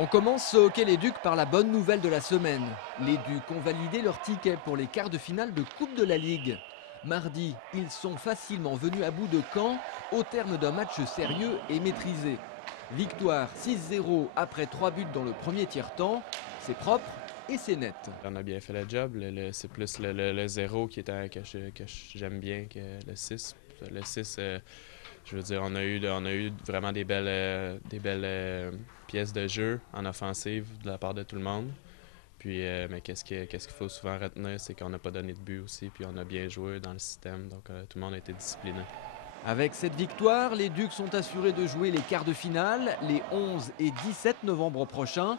On commence ce hockey les Ducs par la bonne nouvelle de la semaine. Les Ducs ont validé leur ticket pour les quarts de finale de Coupe de la Ligue. Mardi, ils sont facilement venus à bout de Caen au terme d'un match sérieux et maîtrisé. Victoire 6-0 après 3 buts dans le premier tiers-temps. C'est propre et c'est net. On a bien fait le job. C'est plus le 0 que j'aime bien que le 6. Le 6, je veux dire, on a eu vraiment des belles pièces de jeu en offensive de la part de tout le monde. Puis, mais qu'est-ce qu'il faut souvent retenir, c'est qu'on n'a pas donné de but aussi, puis on a bien joué dans le système, donc tout le monde a été discipliné. Avec cette victoire, les Ducs sont assurés de jouer les quarts de finale les 11 et 17 novembre prochains.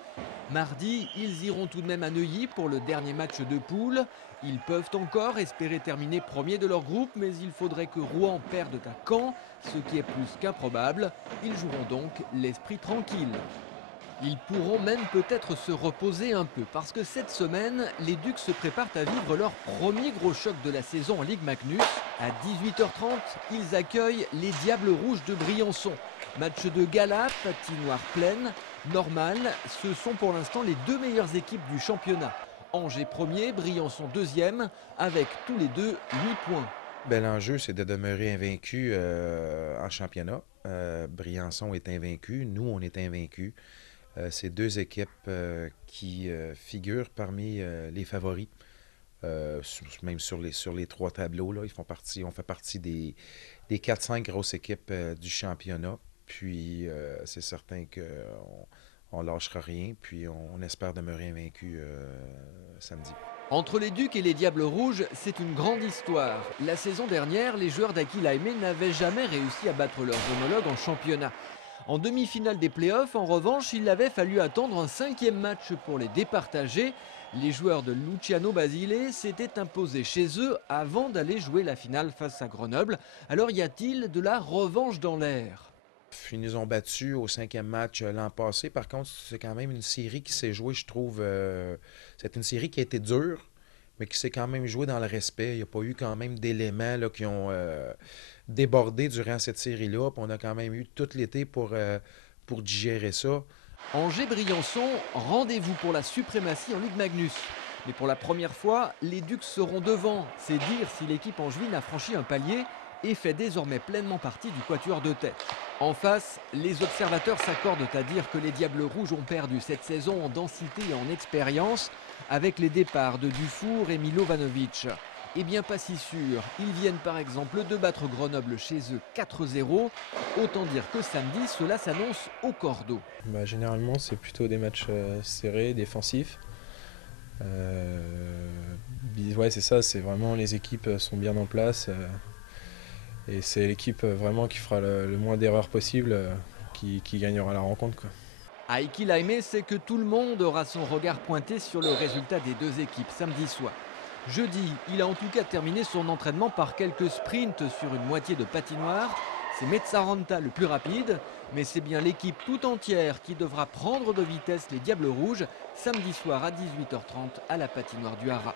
Mardi, ils iront tout de même à Neuilly pour le dernier match de poule. Ils peuvent encore espérer terminer premier de leur groupe, mais il faudrait que Rouen perde à Caen, ce qui est plus qu'improbable. Ils joueront donc l'esprit tranquille. Ils pourront même peut-être se reposer un peu parce que cette semaine, les Ducs se préparent à vivre leur premier gros choc de la saison en Ligue Magnus. À 18h30, ils accueillent les Diables Rouges de Briançon. Match de gala, patinoire pleine, normal, ce sont pour l'instant les deux meilleures équipes du championnat. Angers premier, Briançon deuxième, avec tous les deux 8 points. L'enjeu, c'est de demeurer invaincu en championnat. Briançon est invaincu, nous, on est invaincus. C'est deux équipes qui figurent parmi les favoris, même sur les trois tableaux. Là, on fait partie des 4-5 grosses équipes du championnat. Puis c'est certain qu'on ne lâchera rien. Puis on espère demeurer invaincu samedi. Entre les Ducs et les Diables Rouges, c'est une grande histoire. La saison dernière, les joueurs d'Aquila Aimé n'avaient jamais réussi à battre leurs homologues en championnat. En demi-finale des playoffs, en revanche, il avait fallu attendre un 5e match pour les départager. Les joueurs de Luciano Basile s'étaient imposés chez eux avant d'aller jouer la finale face à Grenoble. Alors y a-t-il de la revanche dans l'air ? Ils nous ont battus au 5e match l'an passé. Par contre, c'est quand même une série qui s'est jouée, je trouve. C'est une série qui a été dure, mais qui s'est quand même jouée dans le respect. Il n'y a pas eu quand même d'éléments là, qui ont débordé durant cette série-là. Puis on a quand même eu tout l'été pour digérer ça. Angers-Briançon, rendez-vous pour la suprématie en Ligue Magnus. Mais pour la première fois, les Ducs seront devant. C'est dire si l'équipe angevine a franchi un palier et fait désormais pleinement partie du quatuor de tête. En face, les observateurs s'accordent à dire que les Diables Rouges ont perdu cette saison en densité et en expérience avec les départs de Dufour et Milovanovic. Eh bien pas si sûr, ils viennent par exemple de battre Grenoble chez eux 4-0. Autant dire que samedi, cela s'annonce au cordeau. Généralement, c'est plutôt des matchs serrés, défensifs. Ouais, c'est ça, c'est vraiment les équipes sont bien en place. Et c'est l'équipe vraiment qui fera le moins d'erreurs possible qui gagnera la rencontre, quoi. À Aquila Aimé, c'est que tout le monde aura son regard pointé sur le résultat des deux équipes samedi soir. Jeudi, il a en tout cas terminé son entraînement par quelques sprints sur une moitié de patinoire. C'est Mezzaranta le plus rapide, mais c'est bien l'équipe tout entière qui devra prendre de vitesse les Diables Rouges samedi soir à 18h30 à la patinoire du Haras.